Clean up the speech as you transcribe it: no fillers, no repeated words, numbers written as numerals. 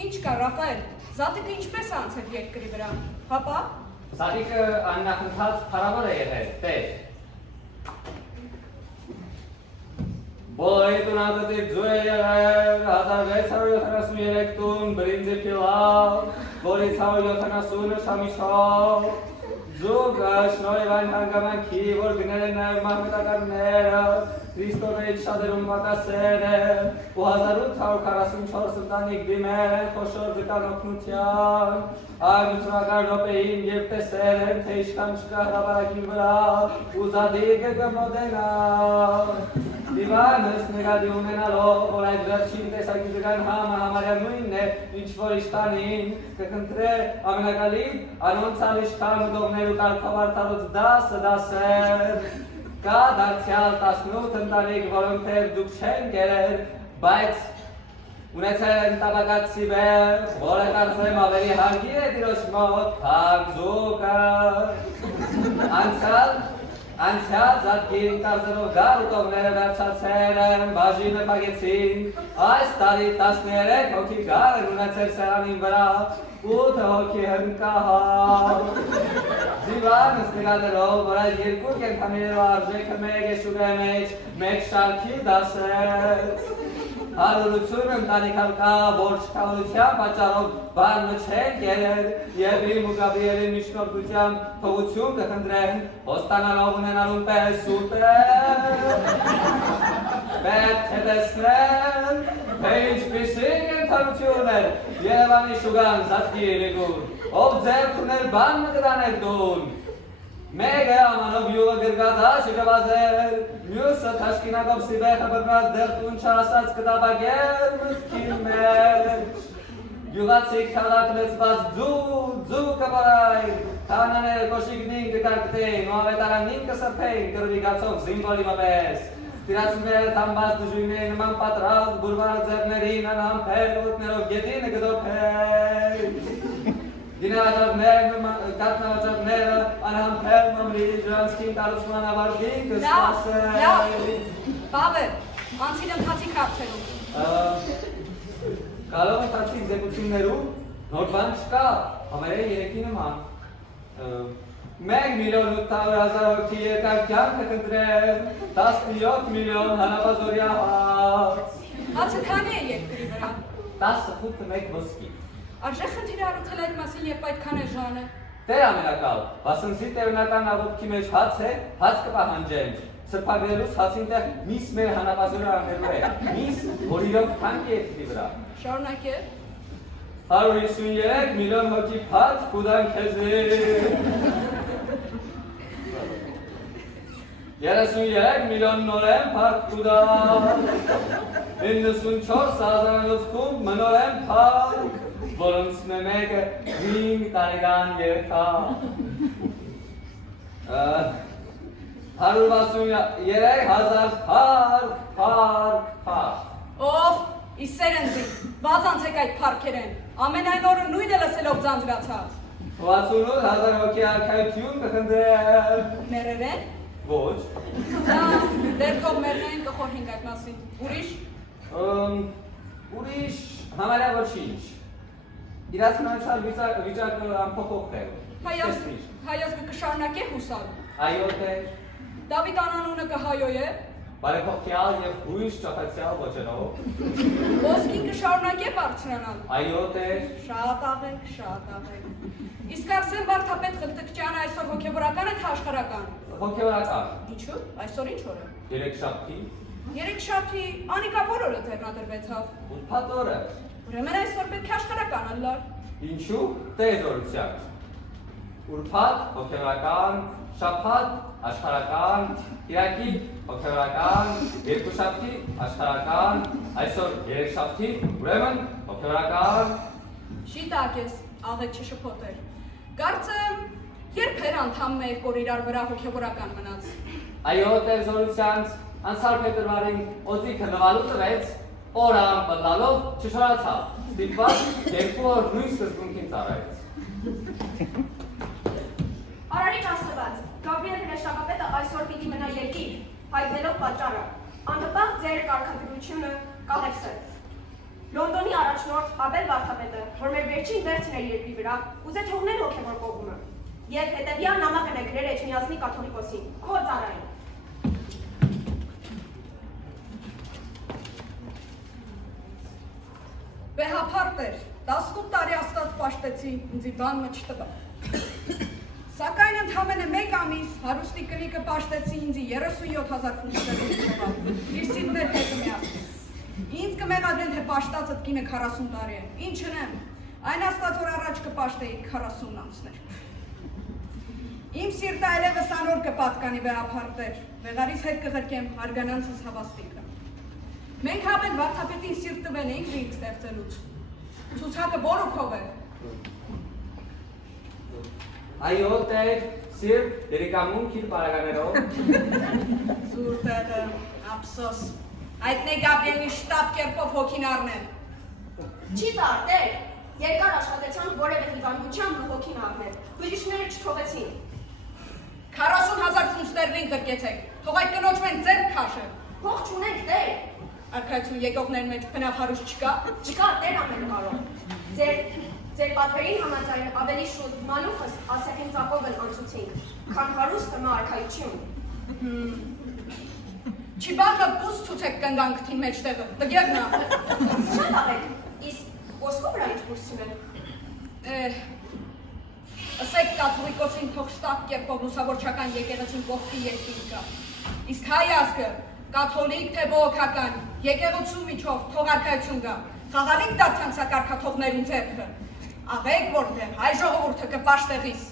Ինչ կա, Ռաֆայել, Զատիկը ինչպես է անցել երկրի վրա, հապա? Զատիկը աննախընթաց փառավոր է եղել, տեր։ Բոլորի տունածտիր ձու է եղել 1673 տուն բրինձի պիլավ, որից 170-ը շամիչով, ձուկը շնորհիվային հանգամանքի, որ գնել են նաև մահմետականները, Քրիստոնեի շատերում մակասեր են, ու 1844 ընտանիք դիմել են խոշոր ձկան օգնության, այն ուսումնական րոպեին և տեսել են, թե ինչքան չկա հրապարակի վրա, ու Զատիկը կմոտենա։ Դիվանս նկատի ունենալով, որ այդ վերջին տեսակի ձկան համը համարյա նույնն է, ինչ որ իշխանին, կխնդրե ամենակալիք անոնցալ իշխան մտողներու կարգավարտալուց դասեր, կա դարձյալ 18 ընտանիք, որոնք թեև դուք չեն կերել, բայց ունեցել են տաբակացի բեր, որը կարծեմ ավելի հարգիր է տիրոջ մոտ, քան ձուկը։ Անցյալ Զատկին կարծելով գալ ուտողները վերջացել են, բաժինը պագեցինք, այս տարի 13 հոգի գալ են ունեցել սեղանին վրա, 8 հոգի հնկահալ։ Դիվանս նկատելով, որ այդ երկու կենդանիներու արժեքը մեկ է շուգայի մեջ, մեկ շարքի դասեց։ Հարուրություն ընտանիքան կա, որ չքավորության պատճառով բանը չեն կերել և իմ ու Գաբրիելի միջնորդությամբ թողություն կխնդրեն, հոստանալով ունենալուն պես ուտել։ Պետք է տեսնել, թե ինչպիսի կենդանություն էր Երևանի շուգան Զատկի Երեգուն, ով ձեռք ուներ բան մկրաներ դուն։ Մեկը ամանով յուղը գրգազաշ գվազել, մյուսը թաշկինակով սիբեխը բրնած դերտուն չասած կտաբագել մսկի մեջ։ Յուղացի քալակ լեցված ձու կվարայ, քանաները կոշիկնին կկարկտեին, ու ավետարանին կսրպեին կրվի գացով զիմվոլի մպես։ Տիրացումները թամբաց դժույնների նման պատրաստ, բուրվարը ձեռներին անհամբեր ոտներով գետինը կդոփեին։ Գատնավաճառները անհամբեր մամրիի ջրանցքին կառուցման ավարտին կսպասեն։ Լավ, բավեր, անցին ընթացիկ հարցերում։ Գալով ընթացիկ զեկուցումներում նոր բան չկա, համարյա 3-ի նման։ 1,800,000 հոգի երկար կյանքը կընտրել, 17 միլիոն հանապազորյա հաց։ Հացը քանի է երկրի վրա։ 10 խութը մեկ ոսկի։ Արժե խնդիր առուցել այդ մասին, երբ այդքան է ժանը։ Տեր ամենակալ, բասնցի տերունական աղոտքի մեջ հաց է, հաց կպահանջեն։ Սրբագրելուց հացին տեղ միս մեր հանապազորը անելու է, միս, որ իրոք թանկ է եթի վրա։ Շարունակե։ 153 միլիոն հոգի հաց կուդան քեզի։ 33 միլիոն նորեն փառք կուդան։ 94,000 խումբ մնորեն փառք, որոնց մեկը 5 տարեկան երեխա։ 163,000 փառք։ Ով, իսերենձի, վազանցեք այդ փառքերեն, ամենայն օրը նույնը լսելով ձանձրացա։ 68,000 հոգի արքայություն կխնդրել։ Մերերեն։ Ոչ։ Դեր թող մերնային կխորհենք այդ մասին, ուրիշ։ Ուրիշ համարյա ոչինչ։ Իրացնացալ վիճակը ամփոփող է։ Հայազգը կշարունակե հուսալ։ Այո թե։ Դավիթ անանունը կհայոյե։ Բարեփոխյալ և հույս ճոխացյալ ոչերով։ Ոսկին կշարունակե բարձրանալ։ Այո թե։ Շատ աղեք։ Իսկ Արսեն Վարդապետ Խլտկչյանը այսօր հոգևորական է թե աշխարհական։ Հոգևորական։ Ինչու՞։ Այսօր ինչ օր է։ Երեքշաբթի։ Երեքշաբթի անիկա որ օրը ձեռնադրվեցավ։ Ուրբաթ օրը։ Ուրեմն այսօր պետք է աշխարհական ըլլար։ Ինչու՞։ Տեզորությամբ։ Ուրբաթ հոգևորական, շաբաթ աշխարհական, կիրակի հոգևորական, երկուշաբթի աշխարհական, այսօր երեքշաբթի, ուրեմն հոգևորական։ Շիտակ ես, աղետ չշփոթեր։ Կարծեմ, երբ էր անդամ մեր որ իրար վրա հոգևորական մնաց։ Այո, տեզորությամբ անցյալ փետրվարին օձիքը նվալու տվեց, օրը բլալով չշորացավ, ստիպված 2 օր նույն սկզբունքին ծառայեց։ Արարիչ աստված, Գաբրիել հրեշտակապետը այսօր պիտի մնա երկիր, հայտնելով պատճառը, անվտանգ ձեր կարգադրությունը կահեցել։ Լոնդոնի առաջնորդ Աբել Վարդապետը, որ մեր վերջին վերցն էր երկրի վրա, ուզե թողնել հոգևոր կողմը։ Եվ հետևյալ նամակը գրել Էջմիածնի կաթոլիկոսին, քո ծառային։ Վեհափարտ էր, 18 տարի աստված պաշտեցի, ինձի բան մը չտվա։ Սակայն ընդամենը մեկ ամիս հարուստի կնիկը պաշտեցի ինձի 37,000 ֆունտերով չողալ, իրսիդներ հետը միասին։ Ինձ կմեղադրեն, թե պաշտածըտ կինը 40 տարի է, ինչ ընեմ, այն աստված որ առաջ կպաշտեի 40 անցներ։ Իմ սիրտը այլևս անոր կպատկանի վեհափարտեր, վեղարիս հետ կղրկեմ հարգանանցս հավաստիկը։ Մենք Աբել Վարդապետին սիրտ տվեն էինք ռինք ստեղծելուց, ցուցակը որոքով է։ Այո, տեր, սիրտ, երիկամունք իր պարագաներով։ Զուր տեղը, ափսոս, այդ Գաբրիելի շտապ կերպով հոգին առնեմ։ Չի տար, տեր, երկար աշխատեցան որևէ հիվանդությամբ հոգին առնել, ուրիշները չթողեցին։ 40,000 ֆունտերին կրկեցեք, թող այդ կնոջ մեն ձեր քաշը։ Փող չունենք, տեր։ Արքայություն եկողներն մեջ բնավ հարուստ չկա։ Չկա, տեր ամենահարով։ Ձեր պատվերին համաձայն ավելի շուտ մանուխս ասեղին ծակով են անցուցինք, քան հարուստը մը արքայություն։ Չի բանը բուս ցուցեք կնգանք թին մեջտեղը, տգեղ նա։ Շատ աղեք, իսկ ոսկու վրա ինչ բուրսում են։ Ասեք կաթոլիկոսին թող շտապ կերպով լուսավորչական եկեղեցին կողքի երկին կա։ Իսկ հայ ազգը, կաթոլիկ թե բողոքական, եկեղեցու միջով թող արքայություն կա, խաղալիք դարձան սա կարգաթողներուն ձեռքը։ Աղեք որտեղ հայ ժողովուրդը կպաշտեղիս։